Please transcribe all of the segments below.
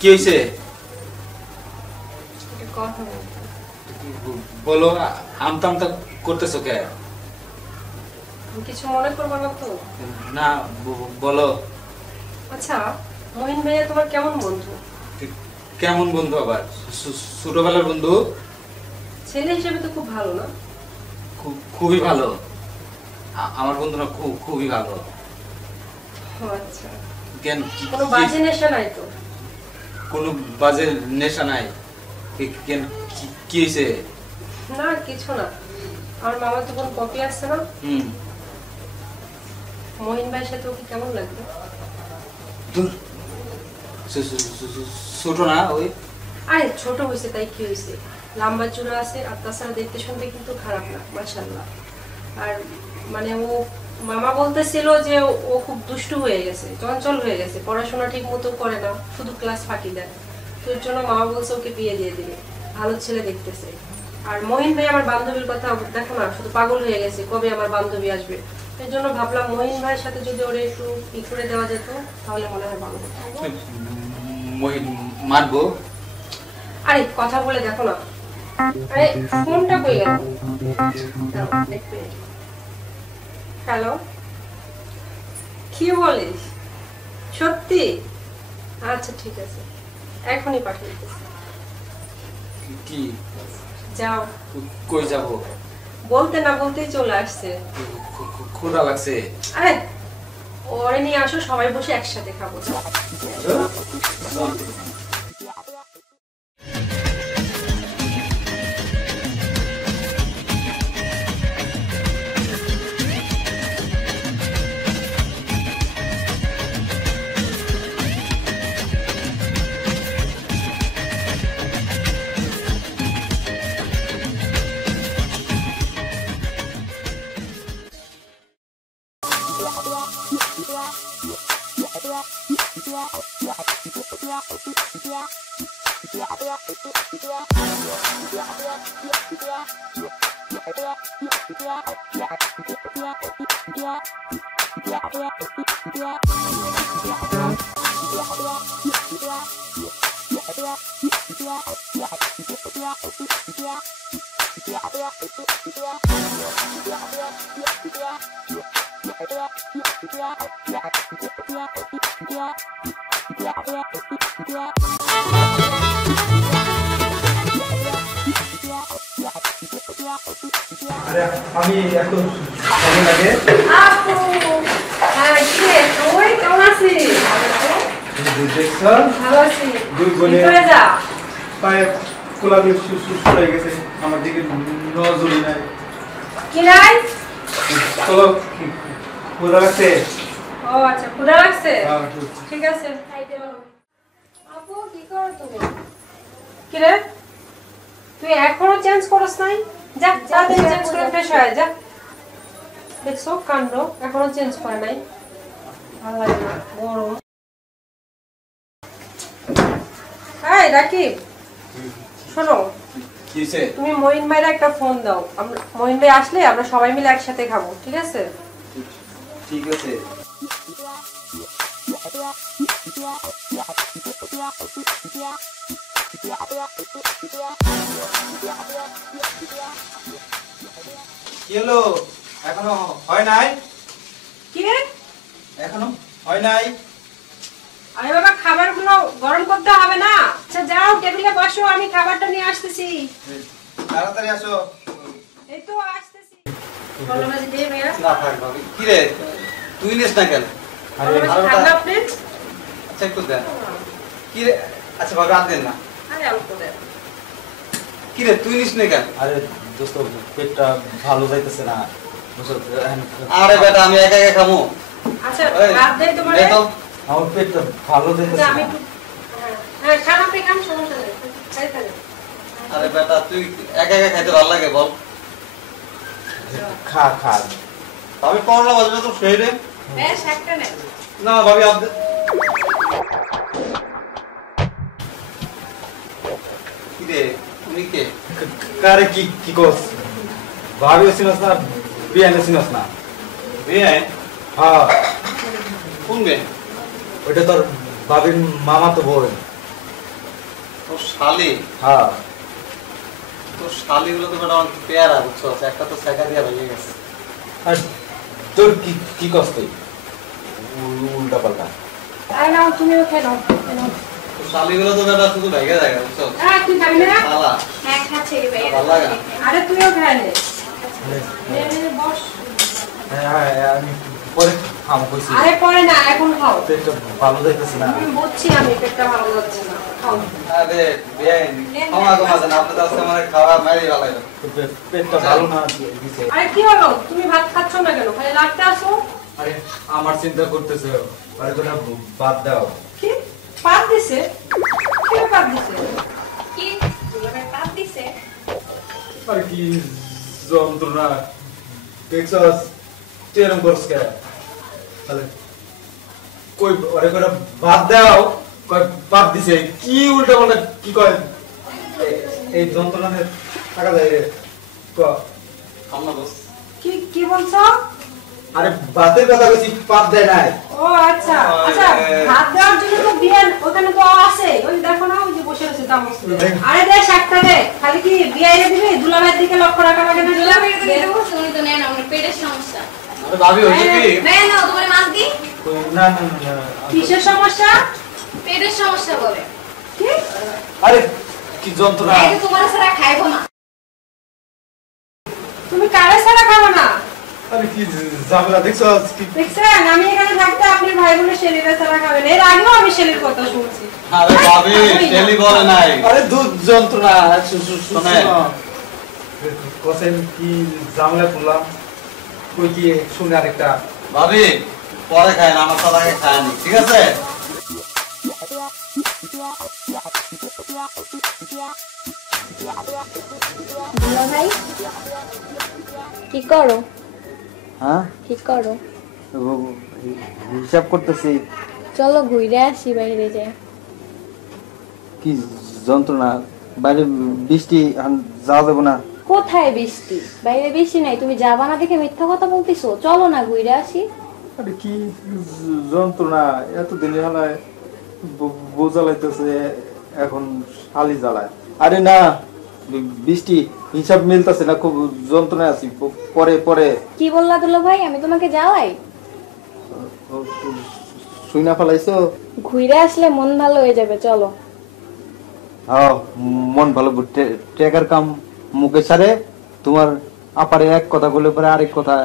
কি হয়েছে? বলো, আমতা আমতা করতেছো কে? কিছু মনে করবো না তো? না, বলো। আচ্ছা, মহিন ভাইয়া তোমার কেমন বন্ধু? কেমন বন্ধু আবার? ছোটবেলার বন্ধু। ছেলে হিসেবে তো খুব ভালো না? খুবই ভালো। আমার বন্ধুরা খুবই ভালো। আচ্ছা, কেন? কোনো বাজে নেশা নাই তো? কোনো বাজে নেশা নাই। কেন, কি হয়েছে? না, কিছু না। আমার মামা তো কোনো কপি আসছে না। মহিন ভাইয়ের সাথে ওকে কেমন লাগবে? ছোট না ওই? আরে ছোট হয়েছে তাই কি হয়েছে? লম্বা চূড়া আছে, আর তাছাড়া দেখতে শুনতে কিন্তু খারাপ না, মাশাআল্লাহ। আর মানে ও মামা বলতেছিল যে ও খুব দুষ্টু হয়ে গেছে, চঞ্চল হয়ে গেছে, পড়াশোনা ঠিক মতো করে না, শুধু ক্লাস ফাঁকি দেয়। তো এর জন্য মামা বলছে ওকে বিয়ে দিয়ে দিবে, ভালো ছেলে দেখতেছে। আর মহিন ভাই আমার বান্ধবীর কথা দেখো না, শুধু পাগল হয়ে গেছে কবে আমার বান্ধবী আসবে। এর জন্য ভাবলাম মহিন ভাইয়ের সাথে যদি ওরে একটু ই করে দেওয়া যেত তাহলে মনে হয় ভালো হতো। মহিন মারবো? আরে কথা বলে দেখো না। আরে ফোনটা কই গেল? হ্যালো, কি বলিস? সত্যি? আচ্ছা ঠিক আছে, এখনই পাঠিয়ে দিতেছি। কি? যাও। কই যাব? বলতে না বলতেই চলে আসছে। ক্ষুধা লাগছে। আরে ওরে নিয়ে আসো, সবাই বসে একসাথে খাবো। আরে আমি এত ভালো লাগে। আপু, হ্যাঁ কি রে, তুই কেমন আছিস? দেখছো? ভালো আছি। দুই বোনে ভিতরে যা। পায়ে কোলাবি সুস্থ হয়ে গেছে, আমার দিকে নজরই নাই। কি নাই? চলো, ক্ষুধা লাগছে। ও আচ্ছা, ক্ষুধা লাগছে? হ্যাঁ, ঠিক আছে। আপু কি করো তুমি? কি রে, তুই এখনো চেঞ্জ করছ নাই? যা তাড়াতাড়ি চেঞ্জ করে ফ্রেশ হয়ে যা। দেখছো কাণ্ড, এখনো চেঞ্জ করে নাই। ভালো লাগে না, গরম। এই রাকিব, শোনো, কি হয়েছে? তুমি মহিন ভাইরা একটা ফোন দাও, মহিন ভাই আসলে আমরা সবাই মিলে একসাথে খাবো, ঠিক আছে? ঠিক আছে। কি হলো? এখনো হয় নাই? কি রে? এখনো হয় নাই? আরে বাবা, খাবারগুলো গরম করতে হবে না? আচ্ছা যাও, টেবিলে বসো, আমি খাবারটা নিয়ে আসতেছি। তাড়াতাড়ি আসো। এই তো আসতেছি। বলো না যে মেয়েরা। না থাক ভাবি। কি রে, তুই নিস না কেন? বলো না যে ঠান্ডা আপনি। আচ্ছা একটু দেন। কি রে, আচ্ছা ভাবি আর দেন না। আরে অল্প দেন। কি রে, তুই নিস না কেন? আরে দোস্ত, পেটটা ভালো যাইতেছে না। আরে বেটা, আমি একা একা খামো। আচ্ছা ভাত দেই তোমারে। দে তো। আমার পেটটা ভালো যাইতেছে আমি না। একটু হ্যাঁ খান, আপনি খান, সমস্যা নেই, খাইতে থাকেন। আরে বেটা, তুই একা একা খাইতে ভালো লাগে বল? খা খা। ভাবি পড়ালা বাজবে তো সেই রে। বেশ একটা নেন। না ভাবি আপ কি রে, তুমি কে? কারে কি কি কস? ভাবি চিনস না, বিয়ানে চিনস না? বিয়ে? হ্যাঁ, কোন বিয়ে? ওইটা তোর ভাবির মামা তো বোন। তোর শালি হ্যাঁ তোর শালিগুলো তো বেটা অনেক পেয়ারা বুঝছো, একটা তো সেকা দিয়া ভেঙে গেছে। আর তোর কি কি কষ্ট উল্টা পাল্টা আর নাও তুমিও খেয়ে নাও তোর শালিগুলো তো বেটা শুধু ভেঙে যায় বুঝছো। তুই খাবি না? শালা হ্যাঁ খাচ্ছে ভালো লাগে না। আরে তুইও খেয়ে নে বস। আমি পরে খাম কইছি আরে পরে না, এখন খাও। পেটটা ভালো যাইতেছে না বুঝছি আমি, পেটটা ভালো যাচ্ছে না, খাও। আরে বেআই খাওয়া কমা দেন, আপনি তো আজকে আমার খাওয়া মারি ভালো। পেটটা ভালো না দিছে আরে কি হলো, তুমি ভাত খাচ্ছ না কেন? খালি লাগতে আসো। আরে আমার চিন্তা করতেছে আরে তোরা বাদ দাও কি পাত দিছে? কি পাত দিছে? কি দুলাভাই পাপ দিছে? আরে কি যন্ত্রণা দেখছস তুই এরকম করছ কে তাহলে কই আরে করে বাদ দাও কই বাদ দিছে কি উল্টা পাল্টা কি কয় এই যন্ত্রণা থাকা যায় রে ক আমরা দোষ কি কি বলছো? আরে বাতের কথা কইছি পাপ দেয় নাই ও আচ্ছা আচ্ছা, ভাত দেওয়ার জন্য তো বিয়ার ওখানে তো আছে, ওই দেখো না, ওই যে বসে আছে চামচ নিয়ে। আরে দে শাকটা দে, খালি কি বিয়াইরে দিবি? দুলাভাইয়ের দিকে লক্ষ্য রাখা লাগে না? দুলাভাই তো দিতে বলছে, উনি তো নেন, আমার পেটের সমস্যা। আরে ভাবি হইছে কি নেন না, তোমার মাছ দি। না না না কিসের সমস্যা? পেটের সমস্যা বলে। কি আরে কি যন্ত্রণা এই যে তোমার সারা খাইবো না। তুমি কারে ছাড়া খাবো না? আরে কি ঝামেলা দেখছস কি দেখছেন, আমি এখানে থাকতে আপনি ভাই বোনের শেলিরা ছাড়া খাবেন। এর আগেও আমি শেলির কথা শুনছি। আরে ভাবি টেলি বলে নাই। আরে দুধ যন্ত্রণা শোনে। কোসেন কি ঝামেলা করলাম কই কি শুনে আরেকটা ভাবি পরে খায় না, আমার সাথে আগে খায়নি, ঠিক আছে? দুলাভাই কি করো? হ্যাঁ কি করো? হিসাব করতেছি চলো ঘুরে আসি বাইরে যাই। কি যন্ত্রণা বাইরে বৃষ্টি যাওয়া যাবে না কোথায় বৃষ্টি? বাইরে বৃষ্টি নাই, তুমি যাবা না দেখে মিথ্যা কথা বলতেছো। চলো না ঘুরে আসি। আরে কি যন্ত্রণা এত দিন হলায় বোঝা লাইতেছে এখন শালি জ্বালায় আরে না বৃষ্টি হিসাব মিলতেছে না খুব যন্ত্রণায় আছি পরে পরে কি বললা দুলাভাই, আমি তোমাকে জ্বালাই? শুই না ফেলাইছো ঘুরে আসলে মন ভালো হয়ে যাবে, চলো। হ্যাঁ মন ভালো ট্রেকার কাম মুখে ছাড়ে তোমার আপারে এক কথা বলে পরে আরেক কথা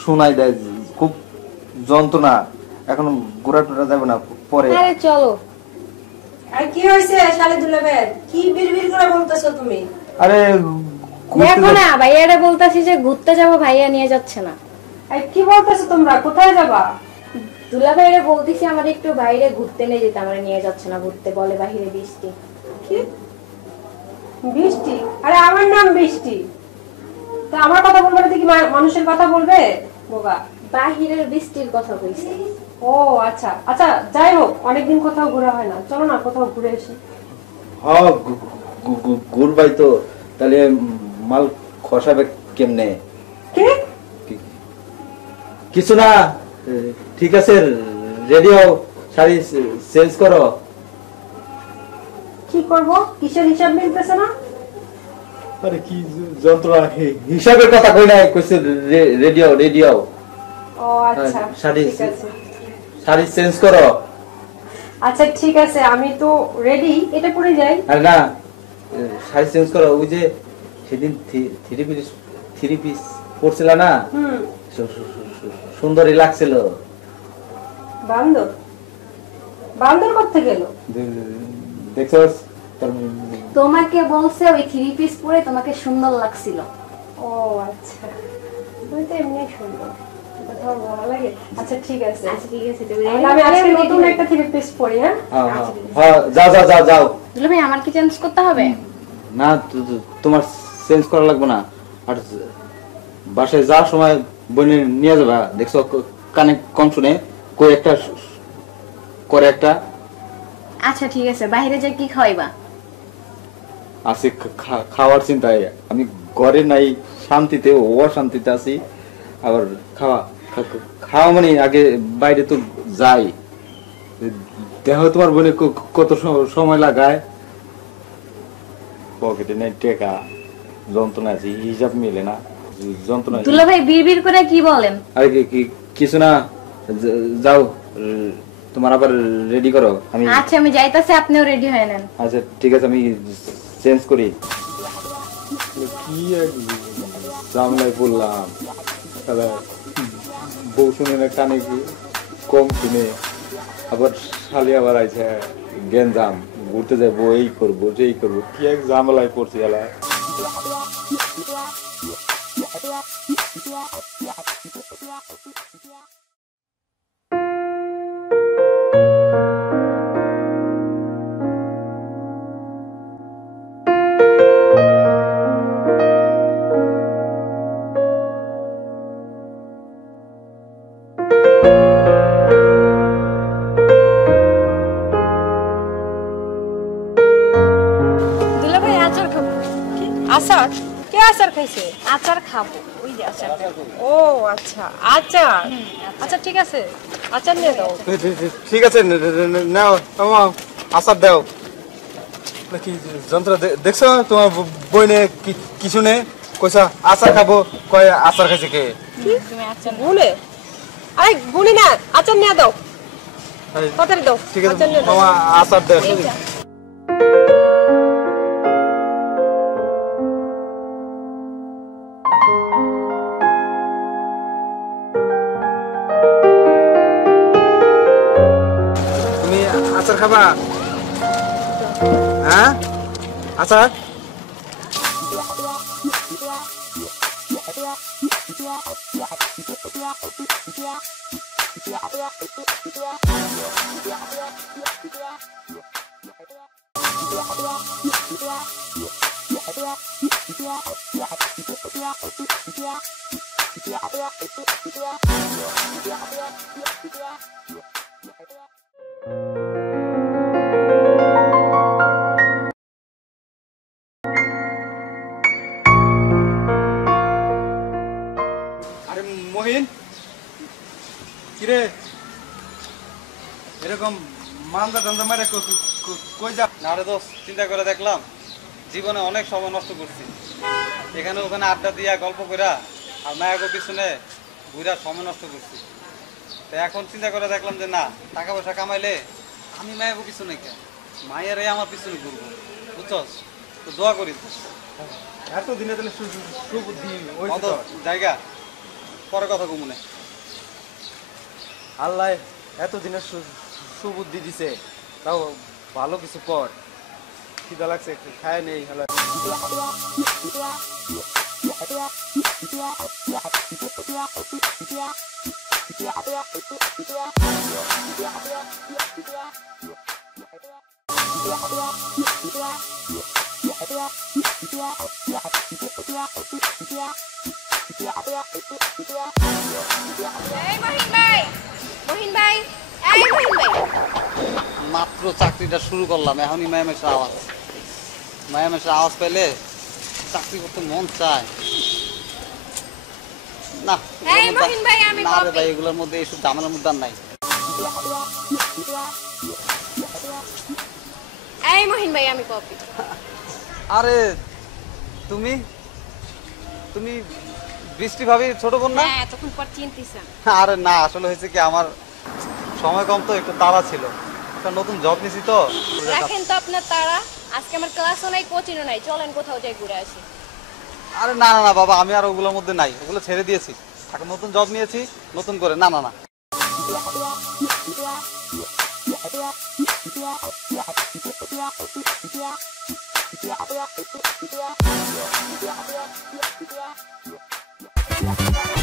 শোনাই দেয় খুব যন্ত্রণা এখন ঘোরা টোরা যাবে না পরে আরে চলো। আর কি হয়েছে শালি দুলাভাইয়ের? কি বিড়বিড় করে বলতেছো তুমি? আরে ঘুরতে দেখো না, ভাইয়ারে বলতাছি যে ঘুরতে যাবো, ভাইয়া নিয়ে যাচ্ছে না। আর কি বলতেছো তোমরা? কোথায় যাবা? দুলাভাইরে বলতেছি আমার একটু বাইরে ঘুরতে নিয়ে যেতে, আমার নিয়ে যাচ্ছে না ঘুরতে, বলে বাহিরে বৃষ্টি। কি বৃষ্টি? আরে আমার নাম বৃষ্টি, তো আমার কথা বলবে না দেখি মানুষের কথা বলবে? বোকা। বাহিরের বৃষ্টির কথা কইছি। ও আচ্ছা আচ্ছা, যাই হোক, অনেকদিন কোথাও ঘোরা হয় না, চলো না কোথাও ঘুরে আসি। হ্যাঁ ঘুরবাই তো তাহলে মাল খসাবে কেমনে কি কিছু না ঠিক আছে রেডি হও শাড়ি চেঞ্জ করো কি করব? কিসের হিসাব মিলতেছে না? আরে কি যন্ত্রণা হিসাবের কথা কই নাই কইছে রেডি হও রেডি হও ও আচ্ছা, শাড়ি ঠিক আছে। শাড়ি চেঞ্জ করো আচ্ছা ঠিক আছে, আমি তো রেডি, এটা পরে যাই। আরে না শাড়ি চেঞ্জ করো ওই যে সেদিন থ্রি পিস পরছিল না হুম, সুন্দরই লাগছিল বান্দর বান্দর করতে গেল? দেখছস তোমাকে বলছে ওই থ্রি পিস পরে তোমাকে সুন্দর লাগছিল। ও আচ্ছা, তুমি তো এমনি সুন্দর, এটা তোমার ভালো লাগে। আচ্ছা ঠিক আছে, আচ্ছা ঠিক আছে, তুমি তাহলে আমি আজকে নতুন একটা থ্রি পিস পরি। হ্যাঁ হ্যাঁ হ্যাঁ যাও যাও যাও যাও দুলাভাই আমার কি চেঞ্জ করতে হবে? না তোমার চেঞ্জ করা লাগবে না আর বাসায় যাওয়ার সময় বোনে নিয়ে যাবা দেখছো কানে কম শুনে কই একটা করে একটা আচ্ছা ঠিক আছে, বাইরে যাই কি খাওয়াইবা? আছে খাওয়ার চিন্তায় আমি ঘরে নাই শান্তিতে ও শান্তিতে আছি আবার খাওয়া মানে আগে বাইরে তো যাই দেখো তোমার বোনে কত সময় লাগায় পকেটে নেই টাকা, যন্ত্রণা আছে, হিসাব মিলে না, যন্ত্রণা। দুলা ভাই বিড়বিড় করে কি বলেন? আরে কিছু না, যাও তোমার আবার রেডি করো। আমি আচ্ছা আমি যাইতাছি, আপনিও রেডি হয়ে নেন। আচ্ছা ঠিক আছে, আমি চেঞ্জ করি। কি এক ঝামেলায় পড়লাম, বউ শুনে না কানে কম শুনে, আবার শালি আবার আইছে গেঞ্জাম, ঘুরতে যাবো, এই করবো সেই করবো, কি এক ঝামেলায় পড়ছি এলা। দুলা ভাই আচার খাবো। আচার? কে আচার খাইছে? আচার খাবো, ওই যে আচার। ও আচ্ছা, আচার। আচ্ছা ঠিক আছে, আচার নিয়ে দাও। ঠিক আছে, নাও নাও, আচার দাও। কি যন্ত্র দেখছো তোমার বইনে কি শুনে কইছা আচার খাবো, কয় আচার খাইছে কে? তুমি আচার গুনে? আরে গুনি না, আচার নিয়ে দাও, এই, তাড়াতাড়ি দাও। ঠিক আছে আচার নিয়ে দাও। মামা, আচার দেন। তুমি আচার খাবা? হ্যাঁ আচার? আরে মহিন, কিরে এরকম মান্দা টান্দা মারে কই যা? না রে দোস্ত, চিন্তা করে দেখলাম জীবনে অনেক সময় নষ্ট করছি, এখানে ওখানে আড্ডা দিয়া গল্প কইরা আর মায়াগো পিছনে ঘুরা সময় নষ্ট করছি। তো এখন চিন্তা করে দেখলাম যে না, টাকা পয়সা কামাইলে আমি মায়াগো পিছনে কে, মায়েরাই আমার পিছনে ঘুরবো, বুঝছস? তো দোয়া করি এত দিনে তাহলে সুবুদ্ধি কত জায়গা, পরে কথা কমুনে। আল্লাহ এত দিনের সুবুদ্ধি দিছে, তাও ভালো কিছু কর। খিদা লাগছে, একটু খায় নেই। হলো এই মহিন ভাই, মহিন ভাই, এই মহিন ভাই। মাত্র চাকরিটা শুরু করলাম, এখনই ম্যামের আওয়াজ, ম্যামের আওয়াজ পেলে চাকরি করতে মন চায় না। এই মহিন ভাই, আমি না রে কপি। ভাই, এগুলোর মধ্যে এইসব ঝামেলার মধ্যে আর নাই। এই মহিন ভাই, আমি কপি। আরে তুমি তুমি বৃষ্টি ভাবি ছোট বোন না? হ্যাঁ, তখন পর চিনতেছেন। আরে না, আসলে হয়েছে কি, আমার সময় কম তো, একটু তাড়া ছিল, একটা নতুন জব নিছি তো। রাখেন তো আপনার তারা, আজকে আমার ক্লাসও নাই, কোচিংও নাই, চলেন কোথাও যাই ঘুরে আসি। আরে না না না বাবা, আমি আর ওগুলোর মধ্যে নাই, ওগুলো ছেড়ে দিয়েছি, এখন নতুন জব নিয়েছি নতুন করে। না না না, Yeah.